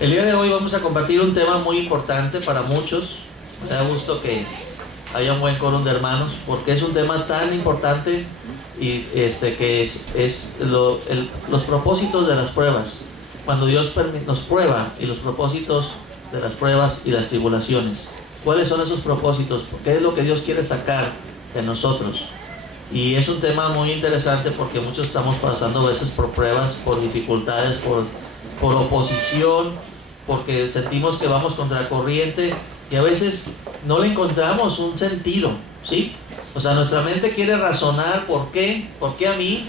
El día de hoy vamos a compartir un tema muy importante para muchos. Me da gusto que haya un buen quórum de hermanos, porque es un tema tan importante y que es los propósitos de las pruebas. Cuando Dios nos prueba, y los propósitos de las pruebas y las tribulaciones. ¿Cuáles son esos propósitos? ¿Qué es lo que Dios quiere sacar de nosotros? Y es un tema muy interesante porque muchos estamos pasando a veces por pruebas, por dificultades, por oposición, porque sentimos que vamos contra la corriente y a veces no le encontramos un sentido, ¿sí? O sea, nuestra mente quiere razonar por qué a mí,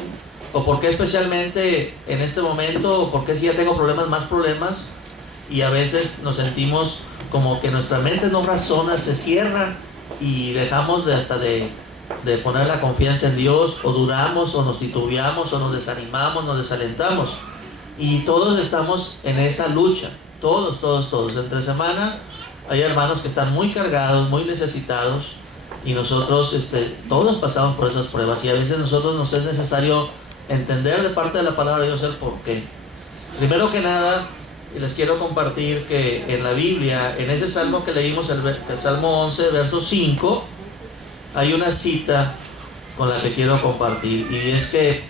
o por qué especialmente en este momento, o por qué si ya tengo más problemas, y a veces nos sentimos como que nuestra mente no razona, se cierra y dejamos de poner la confianza en Dios, o dudamos, o nos titubeamos, o nos desanimamos, nos desalentamos, y todos estamos en esa lucha, todos. Entre semana hay hermanos que están muy cargados, muy necesitados, y nosotros todos pasamos por esas pruebas, y a veces nosotros nos es necesario entender de parte de la palabra de Dios el por qué. Primero que nada, les quiero compartir que en la Biblia, en ese salmo que leímos, el Salmo 11, verso 5, hay una cita con la que quiero compartir, y es que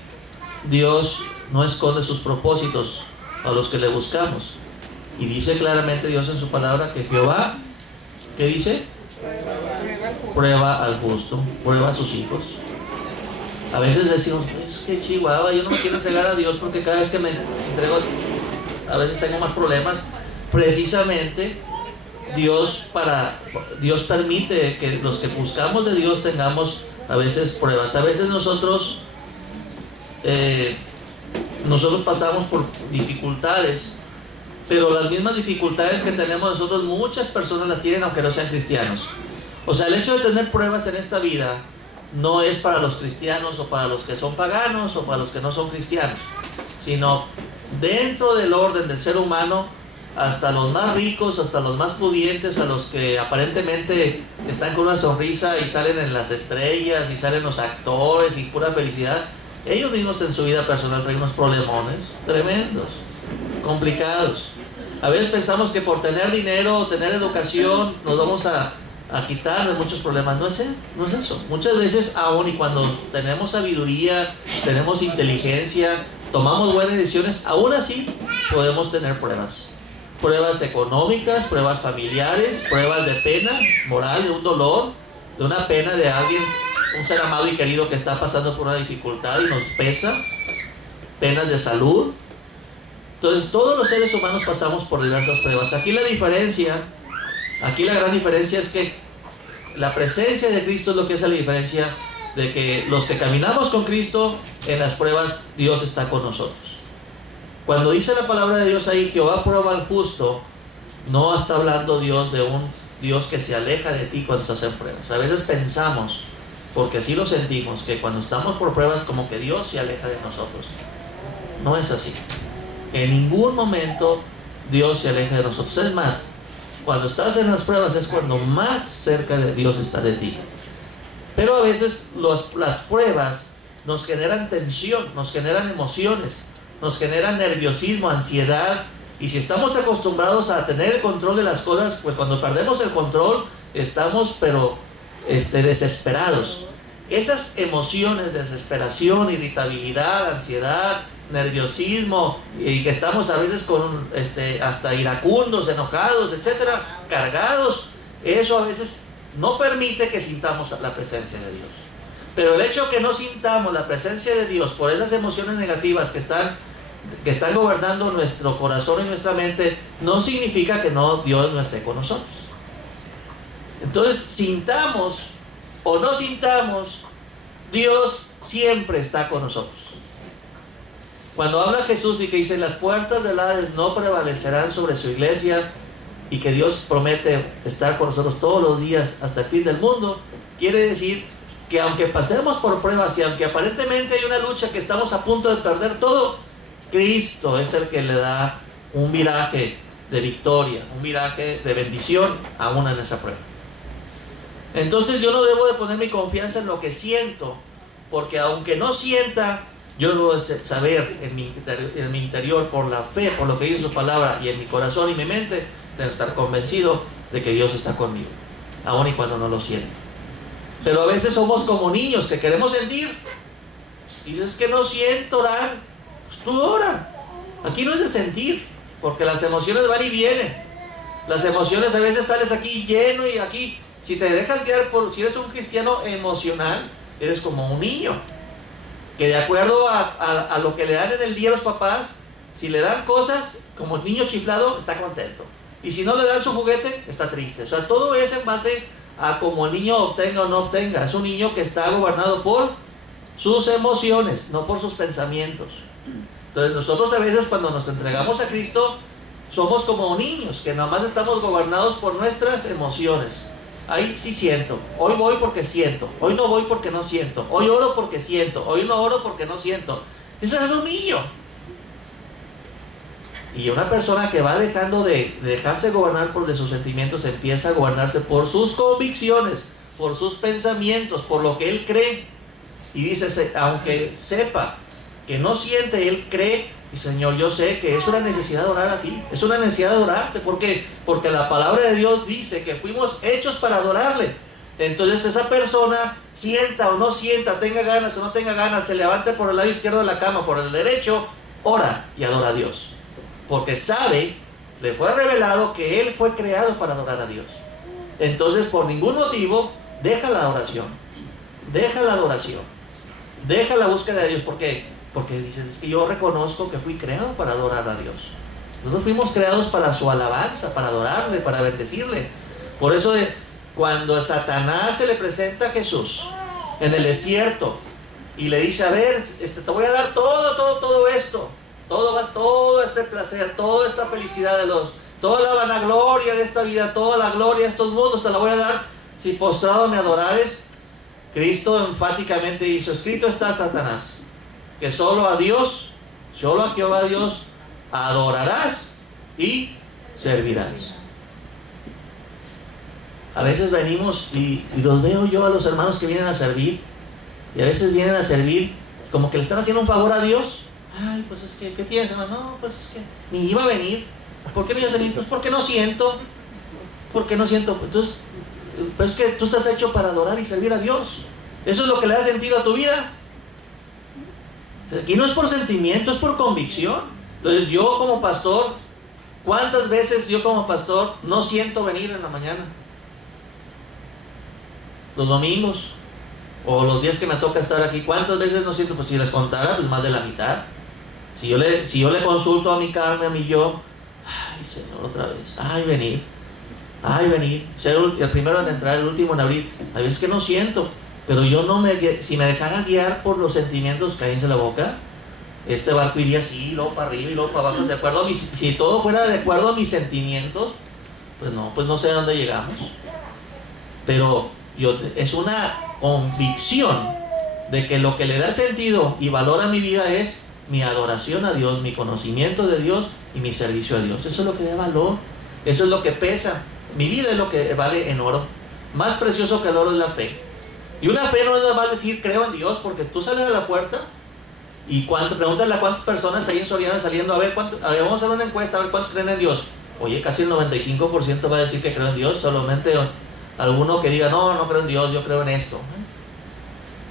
Dios no esconde sus propósitos a los que le buscamos. Y dice claramente Dios en su palabra que Jehová, ¿qué dice? Prueba al justo, prueba a sus hijos. A veces decimos, es que chihuahua, yo no me quiero entregar a Dios porque cada vez que me entrego, a veces tengo más problemas. Precisamente Dios permite que los que buscamos de Dios tengamos a veces pruebas. A veces nosotros pasamos por dificultades, pero las mismas dificultades que tenemos nosotros, muchas personas las tienen aunque no sean cristianos. O sea, el hecho de tener pruebas en esta vida no es para los cristianos, o para los que son paganos, o para los que no son cristianos, sino dentro del orden del ser humano, hasta los más ricos, hasta los más pudientes, a los que aparentemente están con una sonrisa y salen en las estrellas y salen los actores y pura felicidad, ellos mismos en su vida personal traen unos problemones tremendos, complicados. A veces pensamos que por tener dinero o tener educación nos vamos a quitar de muchos problemas. No es eso. Muchas veces, aún y cuando tenemos sabiduría, tenemos inteligencia, tomamos buenas decisiones, aún así podemos tener pruebas. Pruebas económicas, pruebas familiares, pruebas de pena moral, de un dolor, de una pena de alguien, un ser amado y querido que está pasando por una dificultad y nos pesa, penas de salud. Entonces todos los seres humanos pasamos por diversas pruebas. Aquí la gran diferencia es que la presencia de Cristo es lo que hace la diferencia, de que los que caminamos con Cristo en las pruebas, Dios está con nosotros. Cuando dice la palabra de Dios ahí, Jehová prueba al justo, no está hablando Dios de un Dios que se aleja de ti cuando estás en pruebas. A veces pensamos, porque así lo sentimos, que cuando estamos por pruebas como que Dios se aleja de nosotros. No es así. En ningún momento Dios se aleja de nosotros. Es más, cuando estás en las pruebas es cuando más cerca de Dios está de ti. Pero a veces las pruebas nos generan tensión, nos generan emociones, nos generan nerviosismo, ansiedad. Y si estamos acostumbrados a tener el control de las cosas, pues cuando perdemos el control estamos desesperados. Esas emociones, desesperación, irritabilidad, ansiedad, nerviosismo, y que estamos a veces con hasta iracundos, enojados, etcétera, cargados, eso a veces no permite que sintamos la presencia de Dios. Pero el hecho de que no sintamos la presencia de Dios por esas emociones negativas que están gobernando nuestro corazón y nuestra mente, no significa que Dios no esté con nosotros. Entonces, sintamos o no sintamos, Dios siempre está con nosotros. Cuando habla Jesús y que dice, las puertas del Hades no prevalecerán sobre su iglesia, y que Dios promete estar con nosotros todos los días hasta el fin del mundo, quiere decir que aunque pasemos por pruebas y aunque aparentemente hay una lucha que estamos a punto de perder todo, Cristo es el que le da un viraje de victoria, un viraje de bendición aún en esa prueba. Entonces yo no debo de poner mi confianza en lo que siento, porque aunque no sienta, Yo debo saber en mi interior, por la fe, por lo que dice su palabra, y en mi corazón y mi mente, debo estar convencido de que Dios está conmigo, aun y cuando no lo siento. Pero a veces somos como niños que queremos sentir. Y dices que no siento orar. Pues tú ora. Aquí no es de sentir, porque las emociones van y vienen. Las emociones a veces sales aquí lleno y aquí, si te dejas guiar si eres un cristiano emocional, eres como un niño, que de acuerdo a lo que le dan en el día a los papás, si le dan cosas, como el niño chiflado, está contento. Y si no le dan su juguete, está triste. O sea, todo es en base a cómo el niño obtenga o no obtenga. Es un niño que está gobernado por sus emociones, no por sus pensamientos. Entonces nosotros a veces cuando nos entregamos a Cristo, somos como niños, que nomás estamos gobernados por nuestras emociones. Ahí sí siento, hoy voy porque siento, hoy no voy porque no siento, hoy oro porque siento, hoy no oro porque no siento. Eso es un niño. Y una persona que va dejando de dejarse gobernar por de sus sentimientos, empieza a gobernarse por sus convicciones, por sus pensamientos, por lo que él cree. Y dice, aunque sepa que no siente, él cree. Y Señor, yo sé que es una necesidad de orar a ti, es una necesidad de orarte. ¿Por qué? Porque la palabra de Dios dice que fuimos hechos para adorarle. Entonces esa persona, sienta o no sienta, tenga ganas o no tenga ganas, se levante por el lado izquierdo de la cama, por el derecho, ora y adora a Dios. Porque sabe, le fue revelado que él fue creado para adorar a Dios. Entonces por ningún motivo deja la oración, deja la adoración, deja la búsqueda de Dios. ¿Por qué? Porque dices, es que yo reconozco que fui creado para adorar a Dios. Nosotros fuimos creados para su alabanza, para adorarle, para bendecirle. Por eso cuando a Satanás se le presenta a Jesús en el desierto y le dice, a ver, te voy a dar todo esto, todo este placer, toda esta felicidad toda la vanagloria de esta vida, toda la gloria de estos mundos, te la voy a dar si postrado me adorares. Cristo enfáticamente hizo, escrito está, Satanás, que solo a Dios, solo a Jehová Dios, adorarás y servirás. A veces venimos y los veo yo a los hermanos que vienen a servir, y a veces vienen a servir como que le están haciendo un favor a Dios. Ay, pues es que, ¿qué tienes, hermano? No, pues es que ni iba a venir. ¿Por qué no iba a venir? Pues porque no siento. Porque no siento. Entonces, pero es que tú estás hecho para adorar y servir a Dios. Eso es lo que le da sentido a tu vida. Aquí no es por sentimiento, es por convicción. Entonces yo como pastor, ¿cuántas veces yo como pastor no siento venir en la mañana? Los domingos o los días que me toca estar aquí, ¿cuántas veces no siento? Pues si les contara, pues más de la mitad. Si yo le consulto a mi carne, a mi yo, ay Señor, otra vez, ay venir, ser el primero en entrar, el último en abrir. Hay veces que no siento. Pero yo si me dejara guiar por los sentimientos, cállense la boca, este barco iría así, luego para arriba y luego para abajo, de acuerdo a si todo fuera de acuerdo a mis sentimientos, pues no sé a dónde llegamos. Pero es una convicción de que lo que le da sentido y valor a mi vida es mi adoración a Dios, mi conocimiento de Dios y mi servicio a Dios. Eso es lo que da valor, eso es lo que pesa. Mi vida es lo que vale en oro. Más precioso que el oro es la fe. Y una fe no es nada más decir creo en Dios, porque tú sales de la puerta y pregúntale a cuántas personas hay en Soriana saliendo, a ver, vamos a hacer una encuesta, a ver cuántos creen en Dios. Oye, casi el 95% va a decir que creo en Dios, solamente alguno que diga, no creo en Dios, yo creo en esto.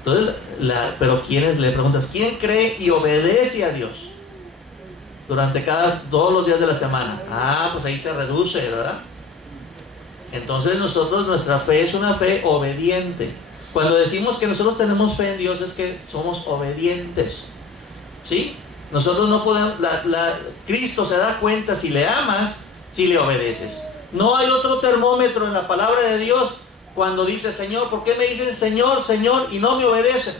Entonces, pero le preguntas, ¿quién cree y obedece a Dios durante todos los días de la semana? Pues ahí se reduce, ¿verdad? Entonces nuestra fe es una fe obediente. Cuando decimos que nosotros tenemos fe en Dios es que somos obedientes, ¿sí? Nosotros no podemos, Cristo se da cuenta si le amas, si le obedeces. No hay otro termómetro en la palabra de Dios cuando dice, Señor, ¿por qué me dicen Señor, Señor y no me obedecen?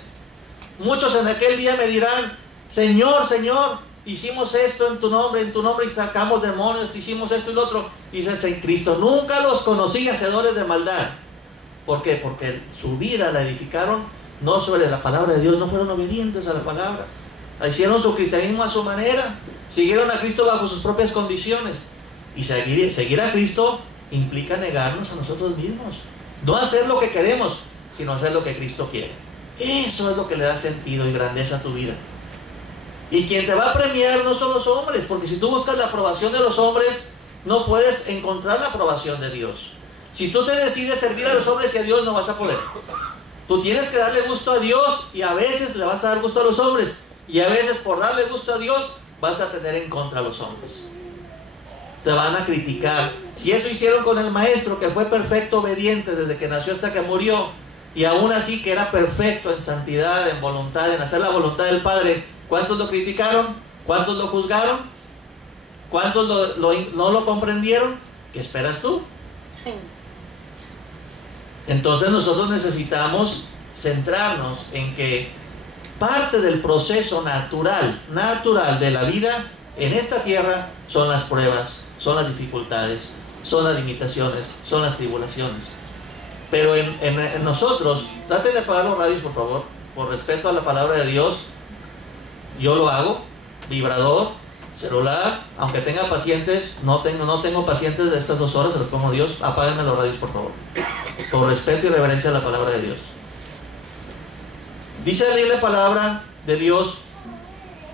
Muchos en aquel día me dirán, Señor, Señor, hicimos esto en tu nombre y sacamos demonios, hicimos esto y lo otro. Dice Cristo, nunca los conocí hacedores de maldad. ¿Por qué? Porque su vida la edificaron no sobre la palabra de Dios, no fueron obedientes a la palabra. Hicieron su cristianismo a su manera, siguieron a Cristo bajo sus propias condiciones. Y seguir a Cristo implica negarnos a nosotros mismos. No hacer lo que queremos, sino hacer lo que Cristo quiere. Eso es lo que le da sentido y grandeza a tu vida. Y quien te va a premiar no son los hombres, porque si tú buscas la aprobación de los hombres, no puedes encontrar la aprobación de Dios. Si tú te decides servir a los hombres y a Dios, no vas a poder. Tú tienes que darle gusto a Dios, y a veces le vas a dar gusto a los hombres, y a veces por darle gusto a Dios vas a tener en contra a los hombres. Te van a criticar. Si eso hicieron con el maestro, que fue perfecto, obediente desde que nació hasta que murió, y aún así que era perfecto en santidad, en voluntad, en hacer la voluntad del Padre, ¿cuántos lo criticaron? ¿Cuántos lo juzgaron? ¿Cuántos no lo comprendieron? ¿Qué esperas tú? Entonces nosotros necesitamos centrarnos en que parte del proceso natural de la vida en esta tierra son las pruebas, son las dificultades, son las limitaciones, son las tribulaciones. Pero en nosotros, traten de apagar los radios, por favor, por respeto a la palabra de Dios. Yo lo hago, vibrador, celular, aunque tenga pacientes, no tengo pacientes de estas 2 horas, se los pongo a Dios, apáguenme los radios, por favor, por respeto y reverencia a la palabra de Dios. Dice la palabra de Dios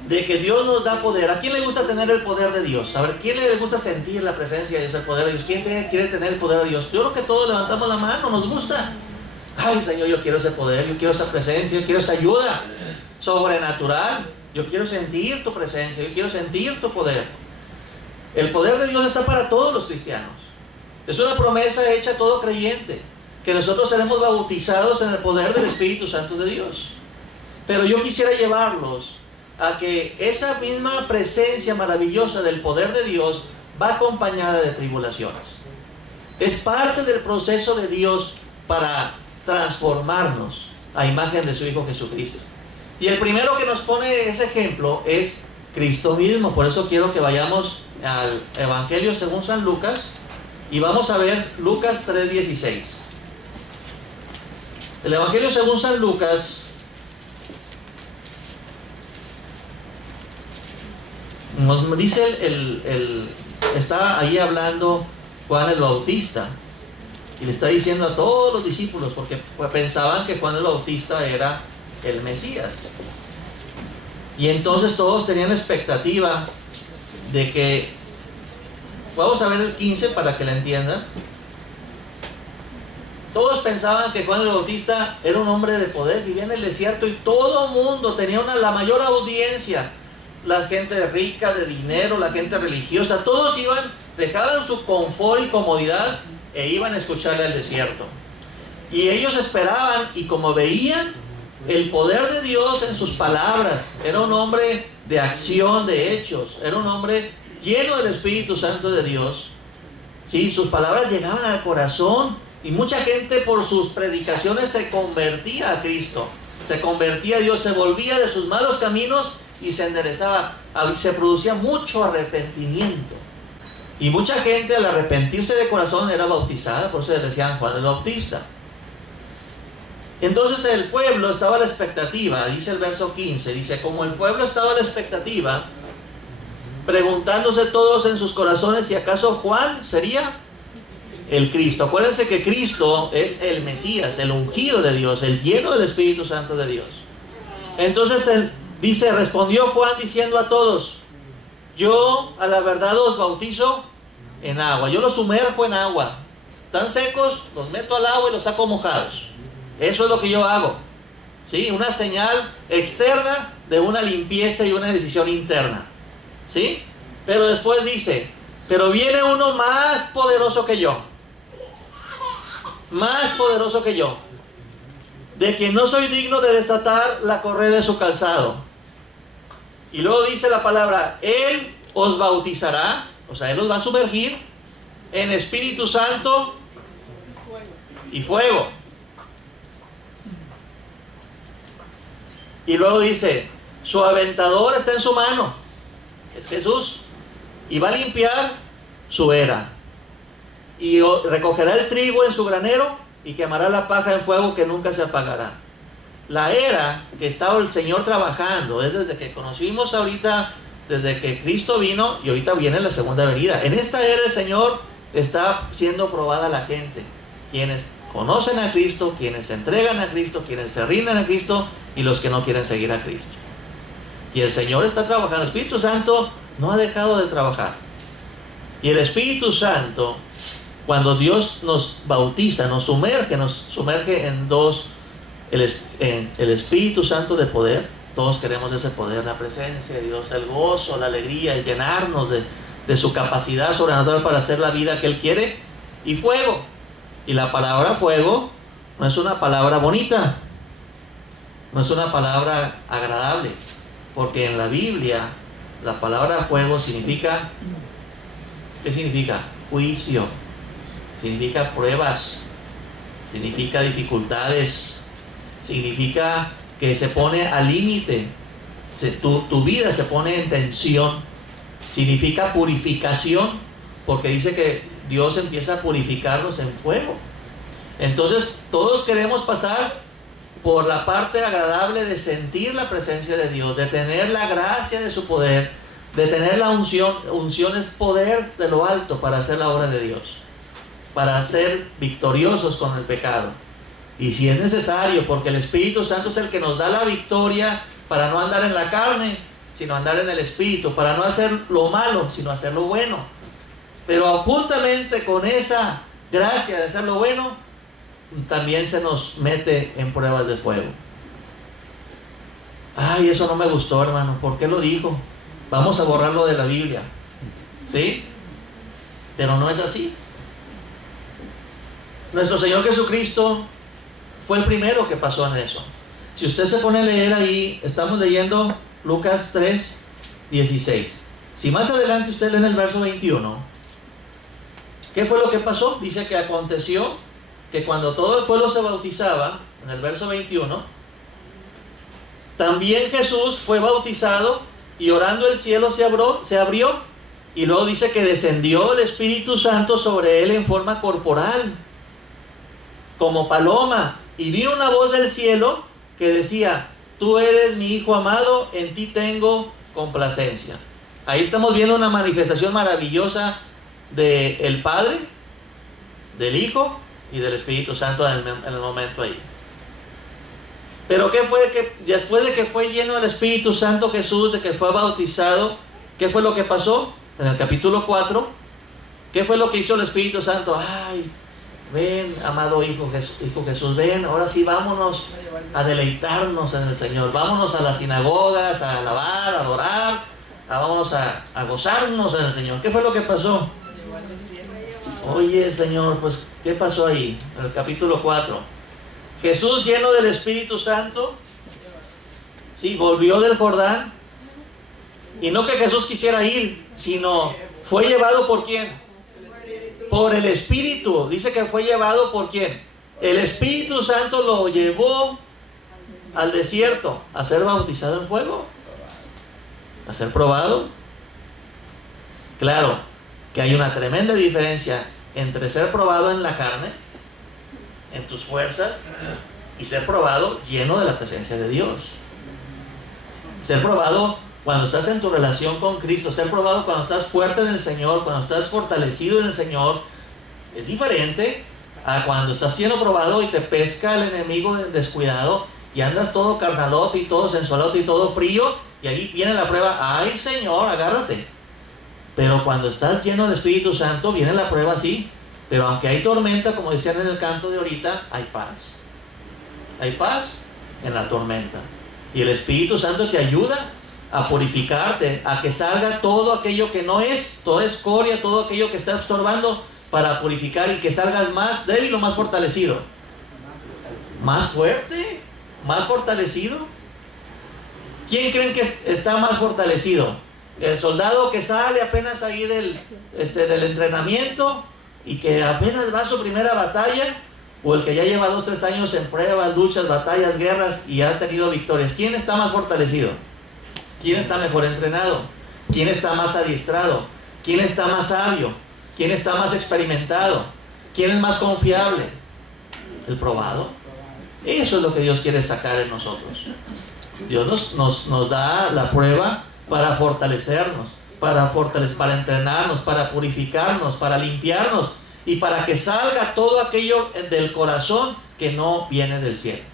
de que Dios nos da poder. ¿A quién le gusta tener el poder de Dios? A ver, ¿quién le gusta sentir la presencia de Dios, el poder de Dios? ¿Quién quiere tener el poder de Dios? Yo creo que todos levantamos la mano, nos gusta. Ay, Señor, yo quiero ese poder, yo quiero esa presencia, yo quiero esa ayuda sobrenatural. Yo quiero sentir tu presencia, yo quiero sentir tu poder. El poder de Dios está para todos los cristianos. Es una promesa hecha a todo creyente, que nosotros seremos bautizados en el poder del Espíritu Santo de Dios. Pero yo quisiera llevarlos a que esa misma presencia maravillosa del poder de Dios va acompañada de tribulaciones. Es parte del proceso de Dios para transformarnos a imagen de su Hijo Jesucristo. Y el primero que nos pone ese ejemplo es Cristo mismo. Por eso quiero que vayamos al Evangelio según San Lucas y vamos a ver Lucas 3:16. El Evangelio según San Lucas nos dice está ahí hablando Juan el Bautista y le está diciendo a todos los discípulos, porque pensaban que Juan el Bautista era el Mesías, y entonces todos tenían la expectativa de que, vamos a ver el 15 para que la entiendan. Todos pensaban que Juan el Bautista era un hombre de poder, vivía en el desierto y todo el mundo tenía la mayor audiencia, la gente rica, de dinero, la gente religiosa, todos dejaban su confort y comodidad e iban a escucharle al desierto, y ellos esperaban, y como veían el poder de Dios en sus palabras, era un hombre de acción, de hechos, era un hombre lleno del Espíritu Santo de Dios. Sí, sus palabras llegaban al corazón y mucha gente por sus predicaciones se convertía a Cristo, se convertía a Dios, se volvía de sus malos caminos y se enderezaba. Se producía mucho arrepentimiento y mucha gente al arrepentirse de corazón era bautizada, por eso le decían Juan el Bautista. Entonces el pueblo estaba a la expectativa, dice el verso 15, dice, como el pueblo estaba a la expectativa, preguntándose todos en sus corazones si acaso Juan sería el Cristo. Acuérdense que Cristo es el Mesías, el ungido de Dios, el lleno del Espíritu Santo de Dios. Entonces él dice, respondió Juan diciendo a todos, yo a la verdad os bautizo en agua, yo los sumerjo en agua, están secos, los meto al agua y los saco mojados. Eso es lo que yo hago, ¿sí? Una señal externa de una limpieza y una decisión interna, ¿sí? Pero después dice, pero viene uno más poderoso que yo, de quien no soy digno de desatar la correa de su calzado. Y luego dice la palabra, él os bautizará, o sea, él os va a sumergir en Espíritu Santo y fuego. Y luego dice, su aventador está en su mano, es Jesús, y va a limpiar su era, y recogerá el trigo en su granero, y quemará la paja en fuego que nunca se apagará. La era que estaba el Señor trabajando es desde que conocimos ahorita, desde que Cristo vino, y ahorita viene la segunda venida. En esta era el Señor está siendo probada la gente, quienes conocen a Cristo, quienes se entregan a Cristo, quienes se rinden a Cristo, y los que no quieren seguir a Cristo. Y el Señor está trabajando. El Espíritu Santo no ha dejado de trabajar. Y el Espíritu Santo, cuando Dios nos bautiza, nos sumerge en dos, en el Espíritu Santo de poder. Todos queremos ese poder, la presencia de Dios, el gozo, la alegría, el llenarnos de su capacidad sobrenatural para hacer la vida que Él quiere. Y fuego. Y la palabra fuego no es una palabra bonita, no es una palabra agradable, porque en la Biblia la palabra fuego significa, ¿qué significa? Juicio, significa pruebas, significa dificultades, significa que se pone al límite, tu vida se pone en tensión, significa purificación, porque dice que Dios empieza a purificarnos en fuego. Entonces todos queremos pasar por la parte agradable de sentir la presencia de Dios, de tener la gracia de su poder, de tener la unción. Unción es poder de lo alto para hacer la obra de Dios, para ser victoriosos con el pecado. Y si es necesario, porque el Espíritu Santo es el que nos da la victoria para no andar en la carne, sino andar en el Espíritu, para no hacer lo malo, sino hacer lo bueno. Pero juntamente con esa gracia de hacer lo bueno, también se nos mete en pruebas de fuego. Ay, eso no me gustó, hermano. ¿Por qué lo dijo? Vamos a borrarlo de la Biblia. ¿Sí? Pero no es así. Nuestro Señor Jesucristo fue el primero que pasó en eso. Si usted se pone a leer ahí, estamos leyendo Lucas 3:16. Si más adelante usted lee en el verso 21, ¿qué fue lo que pasó? Dice que aconteció que cuando todo el pueblo se bautizaba, en el verso 21, también Jesús fue bautizado y orando el cielo se abrió y luego dice que descendió el Espíritu Santo sobre él en forma corporal, como paloma, y vino una voz del cielo que decía: tú eres mi Hijo amado, en ti tengo complacencia. Ahí estamos viendo una manifestación maravillosa del Padre, del Hijo y del Espíritu Santo en el momento ahí. Pero ¿qué fue? Que después de que fue lleno del Espíritu Santo Jesús, de que fue bautizado, ¿qué fue lo que pasó? En el capítulo 4, ¿qué fue lo que hizo el Espíritu Santo? Ay, ven, amado Hijo Jesús, ven, ahora sí vámonos a deleitarnos en el Señor. Vámonos a las sinagogas, a alabar, a adorar, vámonos a gozarnos en el Señor. ¿Qué fue lo que pasó? Oye, Señor, pues, ¿qué pasó ahí? En el capítulo 4. Jesús, lleno del Espíritu Santo, sí, volvió del Jordán. Y no que Jesús quisiera ir, sino fue llevado ¿por quién? Por el Espíritu. Dice que fue llevado ¿por quién? El Espíritu Santo lo llevó al desierto a ser bautizado en fuego, a ser probado. Claro que hay una tremenda diferencia entre ser probado en la carne, en tus fuerzas, y ser probado lleno de la presencia de Dios. Ser probado cuando estás en tu relación con Cristo, ser probado cuando estás fuerte en el Señor, cuando estás fortalecido en el Señor, es diferente a cuando estás siendo probado y te pesca el enemigo descuidado y andas todo carnalote y todo sensualote y todo frío, y ahí viene la prueba. Ay, Señor, agárrate. Pero cuando estás lleno del Espíritu Santo, viene la prueba así. Pero aunque hay tormenta, como decían en el canto de ahorita, hay paz. Hay paz en la tormenta. Y el Espíritu Santo te ayuda a purificarte, a que salga todo aquello que no es, toda escoria, todo aquello que está estorbando, para purificar y que salgas más débil o más fortalecido. Más fuerte, más fortalecido. ¿Quién creen que está más fortalecido? ¿El soldado que sale apenas ahí del entrenamiento y que apenas va a su primera batalla? ¿O el que ya lleva 2 o 3 años en pruebas, luchas, batallas, guerras y ha tenido victorias? ¿Quién está más fortalecido? ¿Quién está mejor entrenado? ¿Quién está más adiestrado? ¿Quién está más sabio? ¿Quién está más experimentado? ¿Quién es más confiable? ¿El probado? Eso es lo que Dios quiere sacar en nosotros. Dios nos da la prueba para fortalecernos, para entrenarnos, para purificarnos, para limpiarnos y para que salga todo aquello del corazón que no viene del cielo.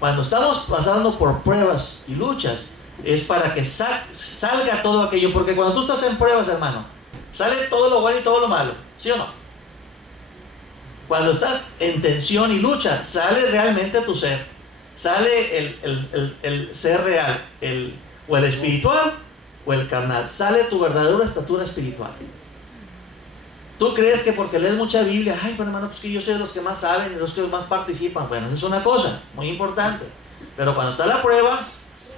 Cuando estamos pasando por pruebas y luchas, es para que salga todo aquello. Porque cuando tú estás en pruebas, hermano, sale todo lo bueno y todo lo malo, ¿sí o no? Cuando estás en tensión y lucha, sale realmente tu ser. Sale el ser real, o el espiritual o el carnal. Sale tu verdadera estatura espiritual. Tú crees que porque lees mucha Biblia, ay, pero hermano, pues que yo soy de los que más saben y los que más participan. Bueno, es una cosa muy importante. Pero cuando está la prueba,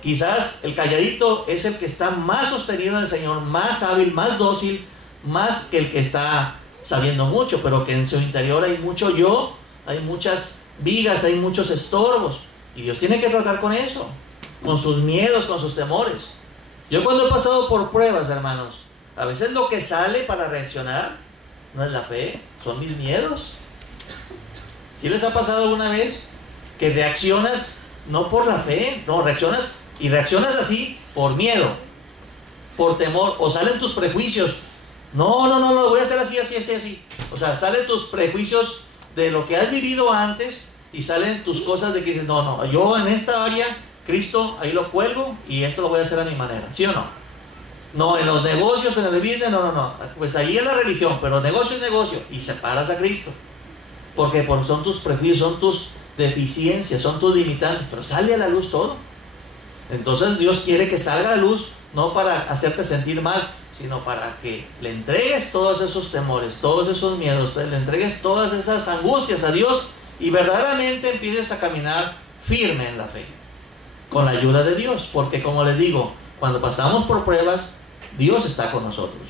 quizás el calladito es el que está más sostenido en el Señor, más hábil, más dócil, más que el que está sabiendo mucho, pero que en su interior hay mucho yo, hay muchas vigas, hay muchos estorbos. Y Dios tiene que tratar con eso, con sus miedos, con sus temores. Yo cuando he pasado por pruebas, hermanos, a veces lo que sale para reaccionar no es la fe, son mis miedos. ¿Sí les ha pasado alguna vez que reaccionas no por la fe? No, reaccionas así por miedo, por temor, o salen tus prejuicios. No, voy a hacer así. O sea, salen tus prejuicios de lo que has vivido antes y salen tus cosas de que dices, no, yo en esta área, Cristo, ahí lo cuelgo y esto lo voy a hacer a mi manera, ¿sí o no? No, en los negocios, en el business, no. Pues ahí es la religión, pero negocio es negocio y separas a Cristo. Porque son tus prejuicios, son tus deficiencias, son tus limitantes, pero sale a la luz todo. Entonces Dios quiere que salga a la luz, no para hacerte sentir mal, sino para que le entregues todos esos temores, todos esos miedos, le entregues todas esas angustias a Dios y verdaderamente empieces a caminar firme en la fe, con la ayuda de Dios. Porque como les digo, cuando pasamos por pruebas, Dios está con nosotros.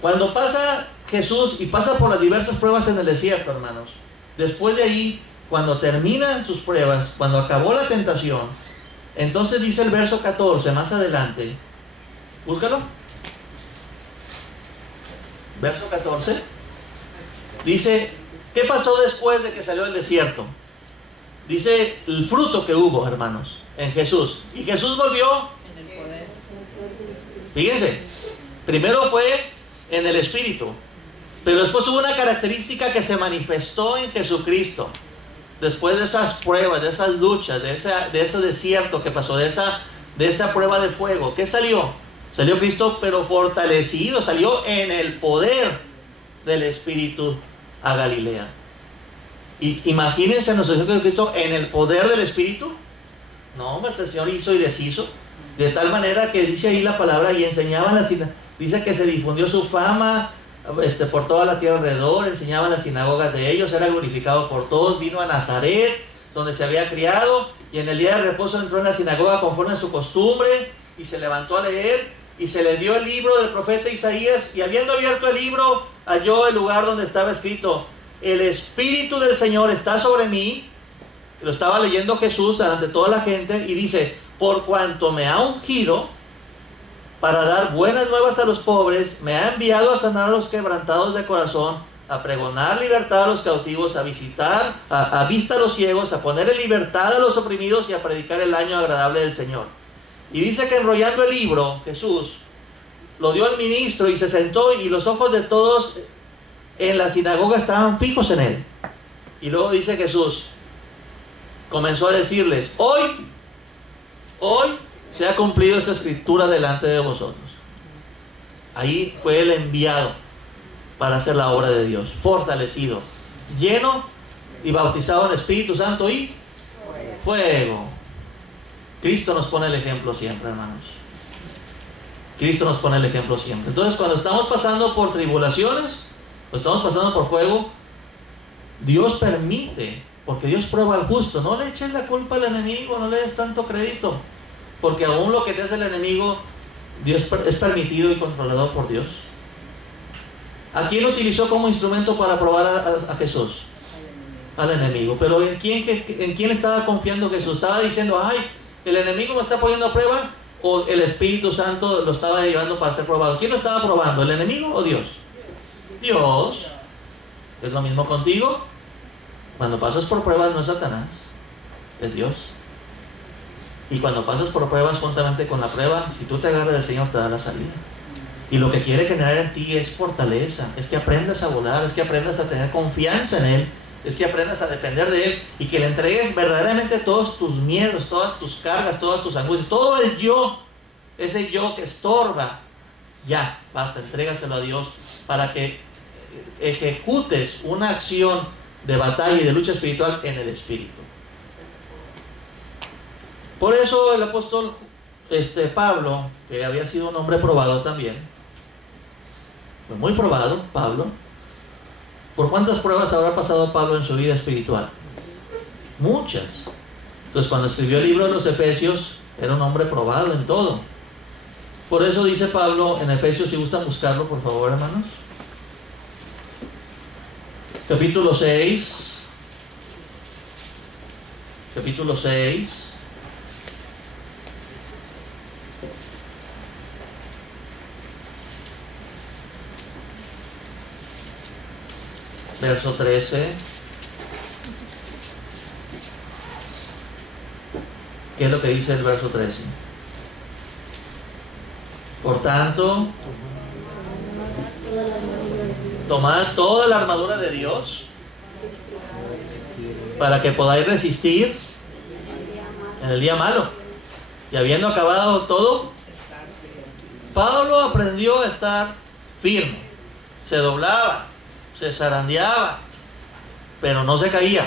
Cuando pasa Jesús y pasa por las diversas pruebas en el desierto, hermanos, después de ahí, cuando terminan sus pruebas, cuando acabó la tentación, entonces dice el verso 14, más adelante, búscalo, verso 14, dice, ¿qué pasó después de que salió del desierto? Dice el fruto que hubo, hermanos, en Jesús. Y Jesús volvió, fíjense, primero fue en el Espíritu, pero después hubo una característica que se manifestó en Jesucristo. Después de esas pruebas, de esas luchas, de ese desierto que pasó, de esa prueba de fuego, ¿qué salió? Salió Cristo, pero fortalecido, salió en el poder del Espíritu a Galilea. Y imagínense a nuestro Señor Jesucristo en el poder del Espíritu. No, el Señor hizo y deshizo, de tal manera que dice ahí la palabra, y enseñaba en la sinagoga, dice que se difundió su fama por toda la tierra alrededor, enseñaba en las sinagogas de ellos, era glorificado por todos, vino a Nazaret, donde se había criado, y en el día de reposo entró en la sinagoga conforme a su costumbre, y se levantó a leer, y se le dio el libro del profeta Isaías, y habiendo abierto el libro, halló el lugar donde estaba escrito, el Espíritu del Señor está sobre mí. Lo estaba leyendo Jesús ante toda la gente, y dice, por cuanto me ha ungido para dar buenas nuevas a los pobres, me ha enviado a sanar a los quebrantados de corazón, a pregonar libertad a los cautivos, a vista a los ciegos, a poner en libertad a los oprimidos y a predicar el año agradable del Señor. Y dice que enrollando el libro, Jesús lo dio al ministro y se sentó, y los ojos de todos en la sinagoga estaban fijos en él. Y luego dice Jesús, comenzó a decirles, hoy se ha cumplido esta escritura delante de vosotros. Ahí fue el enviado para hacer la obra de Dios, fortalecido, lleno y bautizado en Espíritu Santo y fuego. Cristo nos pone el ejemplo siempre, hermanos. Cristo nos pone el ejemplo siempre. Entonces, cuando estamos pasando por tribulaciones, o estamos pasando por fuego, Dios permite, porque Dios prueba al justo. No le eches la culpa al enemigo, no le des tanto crédito, porque aún lo que te hace el enemigo, Dios es permitido y controlado por Dios. ¿A quién utilizó como instrumento para probar a Jesús? Al enemigo. Pero ¿en quién estaba confiando Jesús? ¿Estaba diciendo, ay, el enemigo me está poniendo a prueba? ¿O el Espíritu Santo lo estaba llevando para ser probado? ¿Quién lo estaba probando? ¿El enemigo o Dios? Dios. ¿Es lo mismo contigo? Cuando pasas por pruebas no es Satanás, es Dios. Y cuando pasas por pruebas, juntamente con la prueba, si tú te agarras del Señor, te da la salida. Y lo que quiere generar en ti es fortaleza, es que aprendas a volar, es que aprendas a tener confianza en Él, es que aprendas a depender de Él y que le entregues verdaderamente todos tus miedos, todas tus cargas, todas tus angustias, todo el yo, ese yo que estorba. Ya, basta, entrégaselo a Dios para que ejecutes una acción de batalla y de lucha espiritual en el Espíritu. Por eso el apóstol Pablo, que había sido un hombre probado también, fue muy probado Pablo. ¿Por cuántas pruebas habrá pasado Pablo en su vida espiritual? Muchas. Entonces, cuando escribió el libro de los Efesios, era un hombre probado en todo. Por eso dice Pablo en Efesios, si gustan buscarlo, por favor, hermanos. Capítulo 6. Capítulo 6. Verso 13. ¿Qué es lo que dice el verso 13? Por tanto, tomad toda la armadura de Dios para que podáis resistir en el día malo. Y habiendo acabado todo, Pablo aprendió a estar firme. Se doblaba, se zarandeaba, pero no se caía.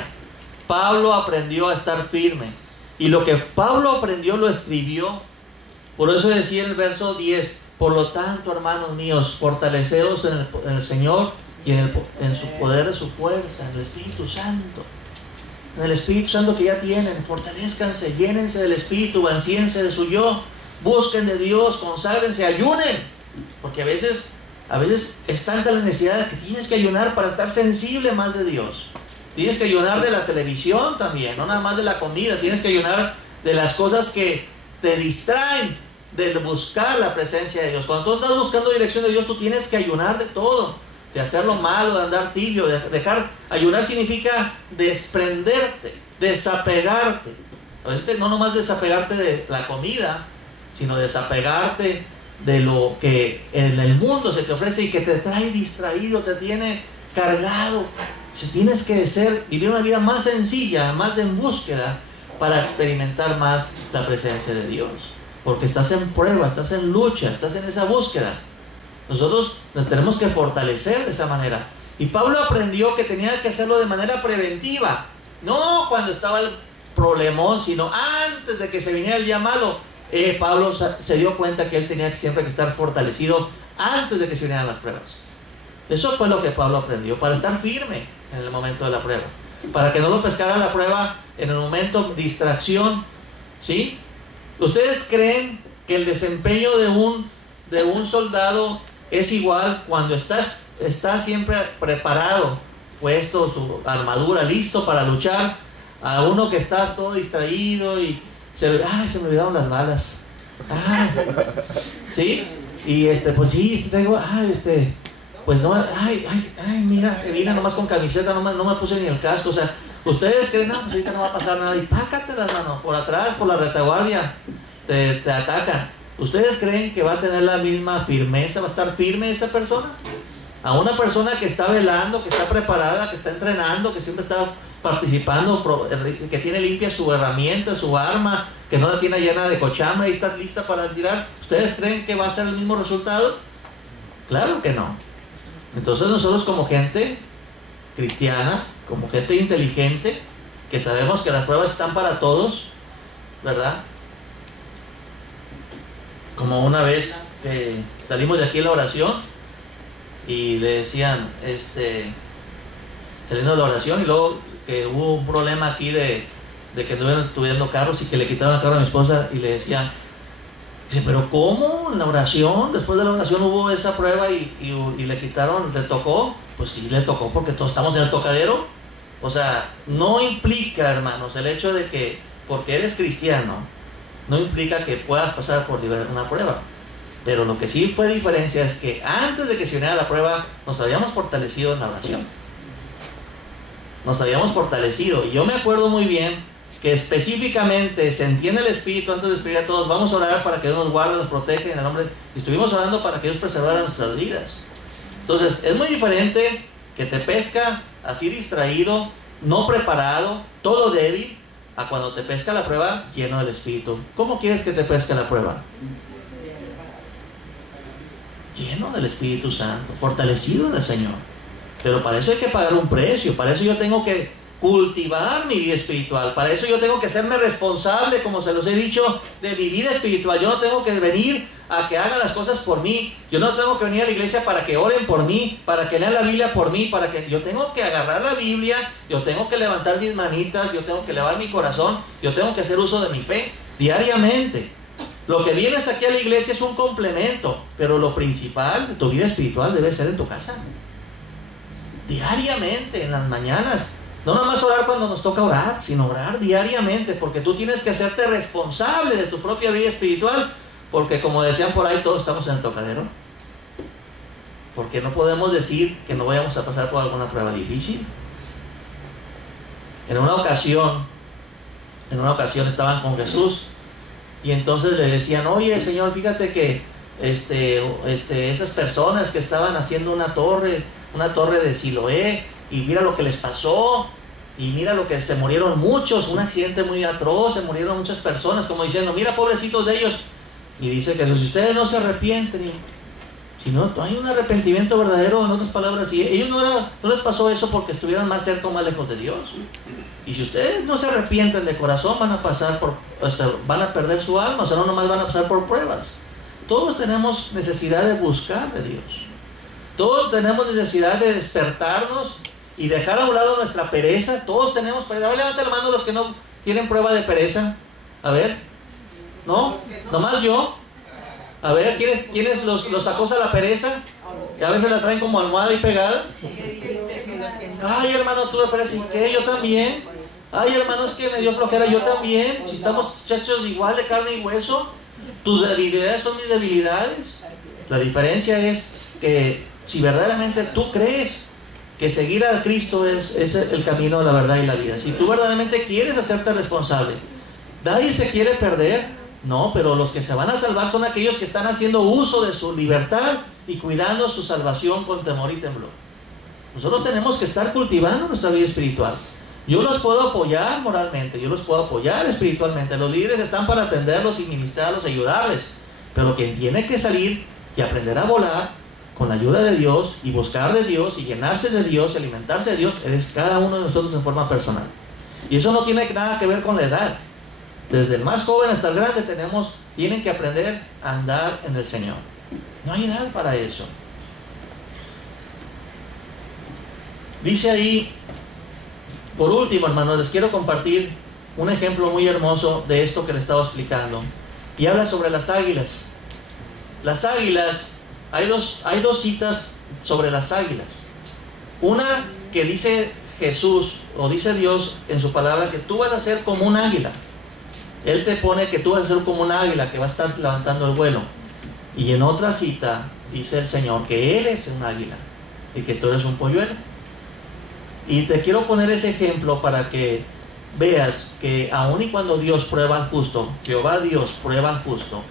Pablo aprendió a estar firme. Y lo que Pablo aprendió lo escribió. Por eso decía en el verso 10, por lo tanto, hermanos míos, fortaleceos en el Señor y en su poder de su fuerza, en el Espíritu Santo. En el Espíritu Santo que ya tienen, fortalezcanse, llénense del Espíritu, vacíense de su yo, busquen de Dios, conságrense, ayunen. Porque a veces es tanta la necesidad que tienes que ayunar para estar sensible más de Dios. Tienes que ayunar de la televisión también, no nada más de la comida. Tienes que ayunar de las cosas que te distraen de buscar la presencia de Dios. Cuando tú estás buscando dirección de Dios, tú tienes que ayunar de todo, de hacer lo malo, de andar tibio, de dejar. Ayunar significa desprenderte, desapegarte. A veces no nomás desapegarte de la comida, sino desapegarte de lo que en el mundo se te ofrece y que te trae distraído, te tiene cargado. Si tienes que vivir una vida más sencilla, más en búsqueda, para experimentar más la presencia de Dios. Porque estás en prueba, estás en lucha, estás en esa búsqueda. Nosotros nos tenemos que fortalecer de esa manera. Y Pablo aprendió que tenía que hacerlo de manera preventiva. No cuando estaba el problemón, sino antes de que se viniera el día malo. Pablo se dio cuenta que él tenía siempre que estar fortalecido antes de que se vinieran las pruebas. Eso fue lo que Pablo aprendió, para estar firme en el momento de la prueba. Para que no lo pescara la prueba en el momento de distracción. ¿Sí? ¿Ustedes creen que el desempeño de un soldado es igual cuando está siempre preparado, puesto su armadura, listo para luchar, a uno que está todo distraído y se me olvidaron las balas? ¿Sí? Y pues sí, traigo, pues no, mira, vine nomás con camiseta, no me puse ni el casco. O sea, ustedes creen, no, pues ahorita no va a pasar nada, y pácatelas, mano, por atrás, por la retaguardia, te atacan. ¿Ustedes creen que va a tener la misma firmeza, va a estar firme esa persona? A una persona que está velando, que está preparada, que está entrenando, que siempre está participando, que tiene limpia su herramienta, su arma, que no la tiene llena de cochambre y está lista para tirar. ¿Ustedes creen que va a ser el mismo resultado? Claro que no. Entonces nosotros, como gente cristiana, como gente inteligente, que sabemos que las pruebas están para todos, ¿verdad? Como una vez que salimos de aquí en la oración y le decían, saliendo de la oración, y luego que hubo un problema aquí de que estuvieron tuviendo carros y que le quitaron el carro a mi esposa, y le decía, dice, pero ¿cómo? En la oración, después de la oración hubo esa prueba y le quitaron, ¿le tocó? Pues sí, le tocó, porque todos estamos en el tocadero. O sea, no implica, hermanos, el hecho de que porque eres cristiano, no implica que puedas pasar por una prueba. Pero lo que sí fue diferencia es que antes de que se viniera la prueba, nos habíamos fortalecido en la oración. Nos habíamos fortalecido. Y yo me acuerdo muy bien que específicamente se entiende el Espíritu antes de despedir a todos. Vamos a orar para que Dios nos guarde, nos protege en el nombre. Y estuvimos orando para que Dios preservara nuestras vidas. Entonces, es muy diferente que te pesca así distraído no preparado, todo débil, a cuando te pesca la prueba lleno del Espíritu. ¿Cómo quieres que te pesque la prueba? Lleno del Espíritu Santo, fortalecido en el Señor. Pero para eso hay que pagar un precio. Para eso yo tengo que cultivar mi vida espiritual. Para eso yo tengo que hacerme responsable, como se los he dicho, de mi vida espiritual. Yo no tengo que venir a que hagan las cosas por mí. Yo no tengo que venir a la iglesia para que oren por mí, para que lean la Biblia por mí, para que yo tengo que agarrar la Biblia, yo tengo que levantar mis manitas, yo tengo que elevar mi corazón, yo tengo que hacer uso de mi fe diariamente. Lo que vienes aquí a la iglesia es un complemento, pero lo principal de tu vida espiritual debe ser en tu casa. Diariamente, en las mañanas. No nada más orar cuando nos toca orar, sino orar diariamente, porque tú tienes que hacerte responsable de tu propia vida espiritual, porque como decían por ahí, todos estamos en el tocadero. Porque no podemos decir que no vayamos a pasar por alguna prueba difícil. En una ocasión estaban con Jesús y entonces le decían: oye, Señor, fíjate que esas personas que estaban haciendo una torre de Siloé, y mira lo que les pasó, y mira lo que se murieron muchos, un accidente muy atroz, se murieron muchas personas, como diciendo: mira, pobrecitos de ellos. Y dice que si ustedes no se arrepienten, si no hay un arrepentimiento verdadero, en otras palabras, y ellos no les pasó eso porque estuvieran más cerca o más lejos de Dios. Y si ustedes no se arrepienten de corazón, van a perder su alma, o sea, no nomás van a pasar por pruebas. Todos tenemos necesidad de buscar de Dios. Todos tenemos necesidad de despertarnos y dejar a un lado nuestra pereza. Todos tenemos pereza. A ver, levanta la mano los que no tienen prueba de pereza. A ver. ¿No? ¿Nomás yo? A ver, ¿quiénes los acosa la pereza? Y a veces la traen como almohada y pegada. Ay, hermano, tuve pereza. ¿Y qué? Yo también. Ay, hermano, es que me dio flojera. Yo también. Si estamos hechos igual de carne y hueso, tus debilidades son mis debilidades. La diferencia es que si verdaderamente tú crees que seguir a Cristo es el camino, la verdad y la vida, si tú verdaderamente quieres hacerte responsable, nadie se quiere perder, no, pero los que se van a salvar son aquellos que están haciendo uso de su libertad y cuidando su salvación con temor y temblor. Nosotros tenemos que estar cultivando nuestra vida espiritual. Yo los puedo apoyar moralmente, yo los puedo apoyar espiritualmente. Los líderes están para atenderlos y ministrarlos, ayudarles, pero quien tiene que salir y aprender a volar con la ayuda de Dios y buscar de Dios y llenarse de Dios y alimentarse de Dios es cada uno de nosotros en forma personal. Y eso no tiene nada que ver con la edad. Desde el más joven hasta el grande tienen que aprender a andar en el Señor. No hay edad para eso. Dice ahí, por último, hermanos, les quiero compartir un ejemplo muy hermoso de esto que les estaba explicando. Y habla sobre las águilas. Las águilas, hay dos citas sobre las águilas. Una que dice Jesús, o dice Dios en su palabra, que tú vas a ser como un águila. Él te pone que tú vas a ser como un águila que va a estar levantando el vuelo. Y en otra cita dice el Señor que Él es un águila y que tú eres un polluelo. Y te quiero poner ese ejemplo para que veas que aun y cuando Dios prueba al justo, Jehová Dios prueba al justo,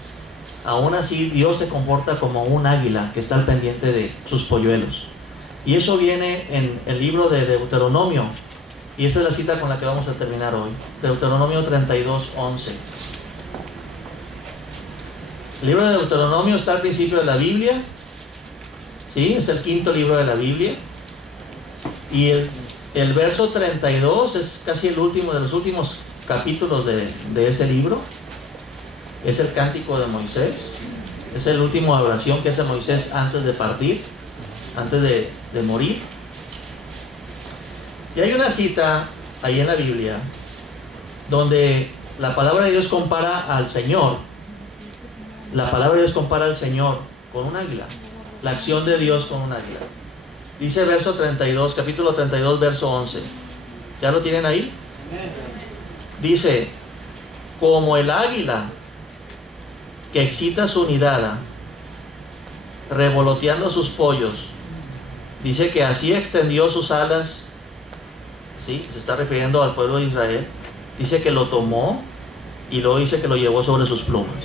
aún así Dios se comporta como un águila que está al pendiente de sus polluelos. Y eso viene en el libro de Deuteronomio, y esa es la cita con la que vamos a terminar hoy. Deuteronomio 32:11. El libro de Deuteronomio está al principio de la Biblia, ¿sí? Es el quinto libro de la Biblia, y el verso 32 es casi el último de los últimos capítulos de ese libro. Es el cántico de Moisés, es la última oración que hace Moisés antes de partir, antes de morir. Y hay una cita ahí en la Biblia donde la palabra de Dios compara al Señor. La palabra de Dios compara al Señor con un águila, la acción de Dios con un águila. Dice verso 32, capítulo 32, verso 11. ¿Ya lo tienen ahí? Dice: como el águila que excita su nidada, revoloteando sus pollos, dice que así extendió sus alas, ¿sí? Se está refiriendo al pueblo de Israel. Dice que lo tomó y luego dice que lo llevó sobre sus plumas.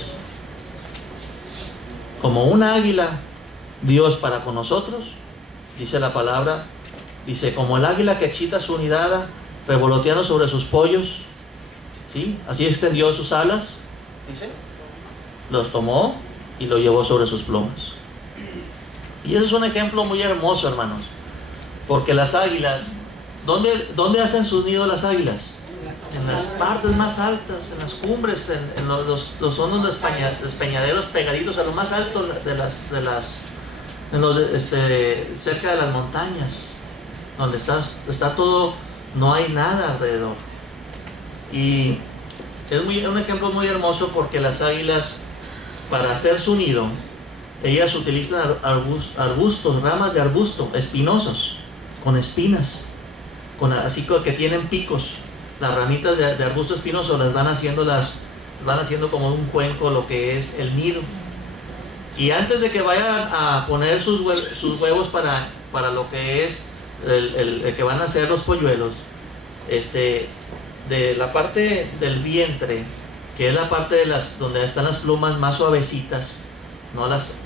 Como un águila, Dios para con nosotros, dice la palabra, dice: como el águila que excita su nidada, revoloteando sobre sus pollos, ¿sí? Así extendió sus alas, dice, los tomó y lo llevó sobre sus plumas. Y eso es un ejemplo muy hermoso, hermanos, porque las águilas, ¿dónde hacen sus nidos las águilas? En las partes más altas, en las cumbres, en son unos despeñaderos pegaditos a lo más alto cerca de las montañas, donde está todo, no hay nada alrededor. Y es un ejemplo muy hermoso, porque las águilas, para hacer su nido, ellas utilizan arbustos, ramas de arbusto, espinosos, con espinas, así que tienen picos. Las ramitas de arbusto espinoso las van haciendo como un cuenco, lo que es el nido. Y antes de que vayan a poner sus huevos para lo que es el que van a hacer los polluelos, de la parte del vientre, que es la parte donde están las plumas más suavecitas, no las